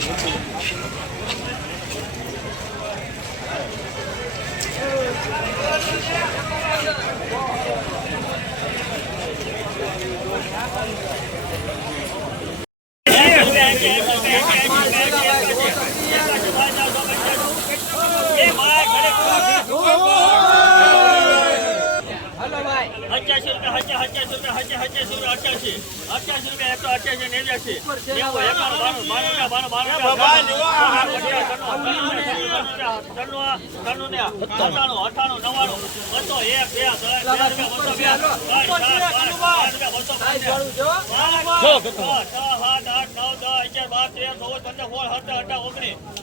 よろしくお願いします。અઠ્યાસી રૂપિયા અઠ્યાસી રૂપિયા અઠ્યાસી રૂપિયા અઠ્યાસી અઠ્યાસી રૂપિયા એકસો અઠ્યાસી નેવ્યાસી નેવું એકાણું બાણું બાણું બાણું બાણું ત્રણું ને અઠાણું અઠાણું નવાણું બસો એક બે ત્રણ ચાર રૂપિયા બસો બે ત્રણ ચાર પાંચ છ રૂપિયા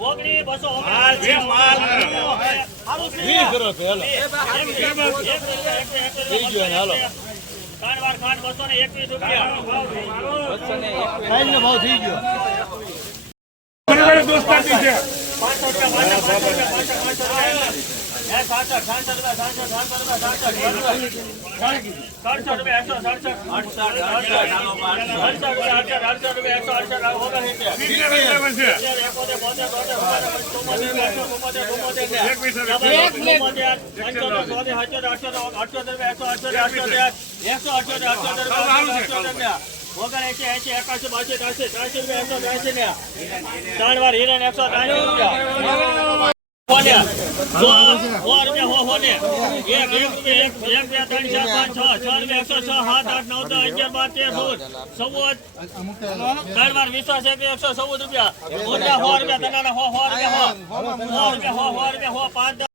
ઓગણીસ ઓગણીસ બસો ને એકવીસ રૂપિયા પાંચસો રૂપિયા સાસઠ રૂપિયા એકસો રૂપિયા એકસો અઠ્યોતેર, અઠ્યોતેર, અઠ્યોતેર એકસો અઠ્યોતેર, અઠ્યોતેર, એકસો અઠ્યોતેર, રૂપિયા, એસી એંશી, એકાશી, બાસી, ત્રાસી, ત્રાસી રૂપિયા, એકસો ત્રાસી ને. ત્રણ વાર હિરણ, એકસો ત્રાસી રૂપિયા. પાંચ,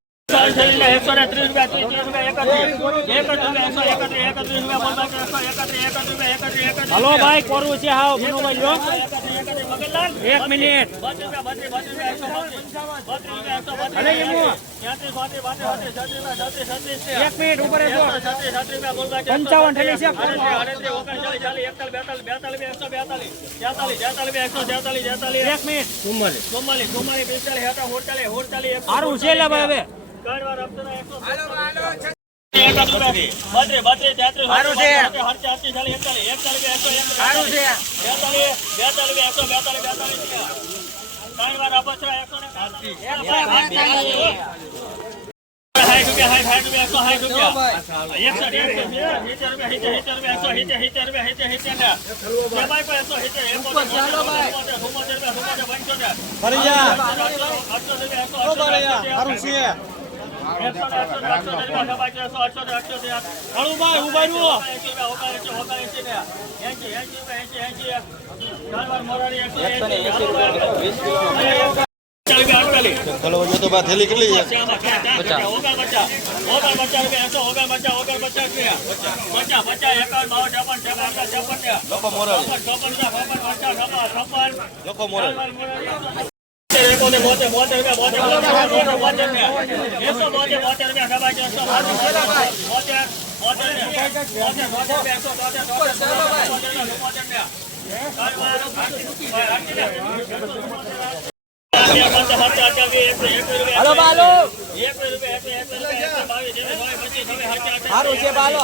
એકસો ને ત્રીસ રૂપિયા ત્રીસ રૂપિયા એકત્રીસ હલો ભાઈ કોરું છે હાવ મનોભાઈ એક મિનિટ. અરે એક મિનિટ ઉપર પંચાવન થયેલી છે. એક મિનિટ. ચુમ્માલીસ, ચુમ્માલીસ, પિસ્તાલીસ, હેઠા, સુડતાલીસ, સુડતાલીસ, સારું છે ભાઈ હવે. બત્રીસ, તેત્રીસ, સારું છે. એકતાલીસ, સારું છે. બેતાલીસ, બેતાલીસ, એકસો બેતાલીસ, બેતાલીસ રૂપિયા. પચાસ, પચાસ, એકાવન, બાવન, લોકો છપ્પન, છપ્પન છપ્પન, છપ્પન, છપ્પન. લોકો મોરારી હાલો બાલો સારું છે બાલો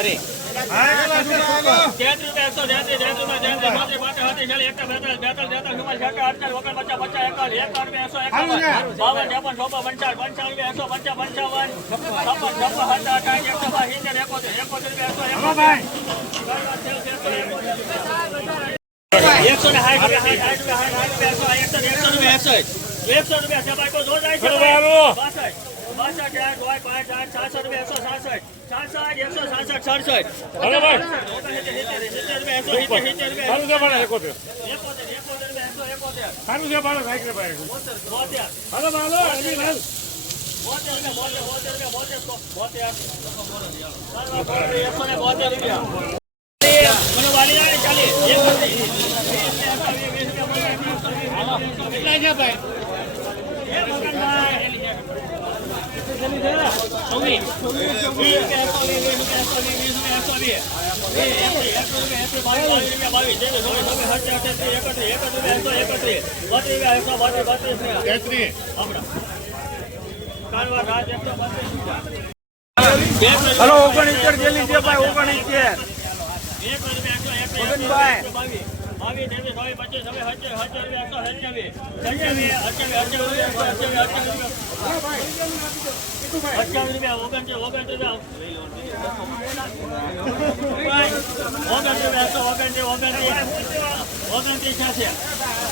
એકત્રીસ એકસો ને સાઠ રૂપિયા એકસો રૂપિયા છે તો જો જાય છે. બાસઠ બાસઠ આઠ છાસઠ રૂપિયા એકસો છાસઠ સડસઠ. ભાઈ. સિત્તેર રૂપિયા સારું છે ભાડા એકોતેર સારું છે ભાડા સાયકલ ભાઈ. હાલો હાલો અરબી હાલ બોતેર રૂપિયા ઓગણીસ કેટલા છે ભાઈ તેત્રી હલો ઓગણીચર જેલી ઓગણત્રીસ ઓગણત્રીસ ઓગણીચર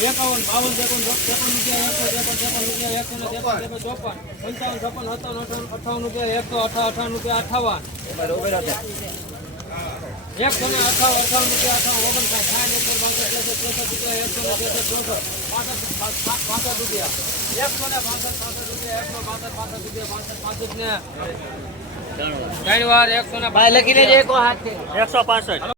એકાવન બાવન ત્રેપન ત્રેપન રૂપિયા એકસો ત્રેપન ત્રેપન રૂપિયા એકસો ને ત્રેપન ત્રેપન ચોપન પંચાવન છપ્પન સત્તાવન અઠાવન અઠાવન રૂપિયા એકસો અઠાવન અઠાવન રૂપિયા અઠાવન એકસો ને અઠાવન અઠાવન રૂપિયા અઠાવન ઓગણસાઠ સાઠ એકસો બાસઠ ત્રેસઠ ચોસઠ રૂપિયા એકસો ને ત્રેસઠ ચોસઠ પાસઠ પાસઠ રૂપિયા એકસો ને પાસઠ પાસઠ રૂપિયા એકસો બાસઠ પાસઠ રૂપિયા બાસઠ પાસઠ ને ત્રણ વાર એકસો ને ભાઈ લખી લેજે રેખો હાથ છે એકસો પાસઠ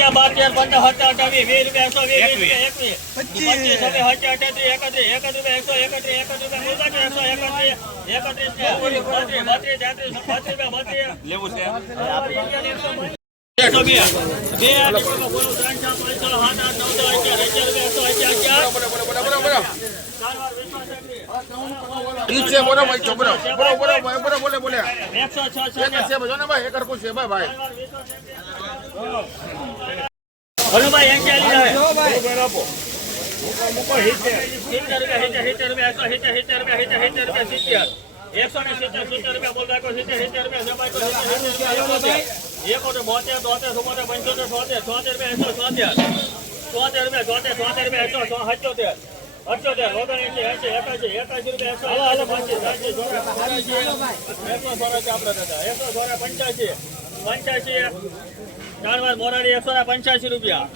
હજાર બાર પંદર અઠાવીસ વીસ રૂપિયા એકસો વીસ રૂપિયા એકવીસ. પચીસ. છવ્વીસ હજાર અઠાત્રીસ એકત્રીસ એકત્રીસ રૂપિયા એકસો એકત્રીસ એકત્રીસ રૂપિયા મુલબાટી એકસો એકત્રીસ એકત્રીસ બત્રીસ બત્રીસ તેત્રીસ બત્રીસ રૂપિયા બત્રીસ. લેવું છે. એકસો ને સિત્તેર સિત્તેર રૂપિયા બોલ સિત્તેર સિત્તેર રૂપિયા એકોતેર બોતેર તોતેર ચુમ્મોતેર પંચોતેર છોતેર છોતેર રૂપિયા એકસો છોતેર છોતેર રૂપિયા છોતેર છોતેર રૂપિયા એકસો સત્યોતેર. અઠ્યોતેર ઓગણએંસી એંસી એકાસી એકાસી રૂપિયા એકસો પંચીસ સોરા આપણા દાદા. એકસો સોળા પંચ્યાસી. પંચ્યાસી ચાર વાર મોરારી એકસો પંચ્યાસી રૂપિયા.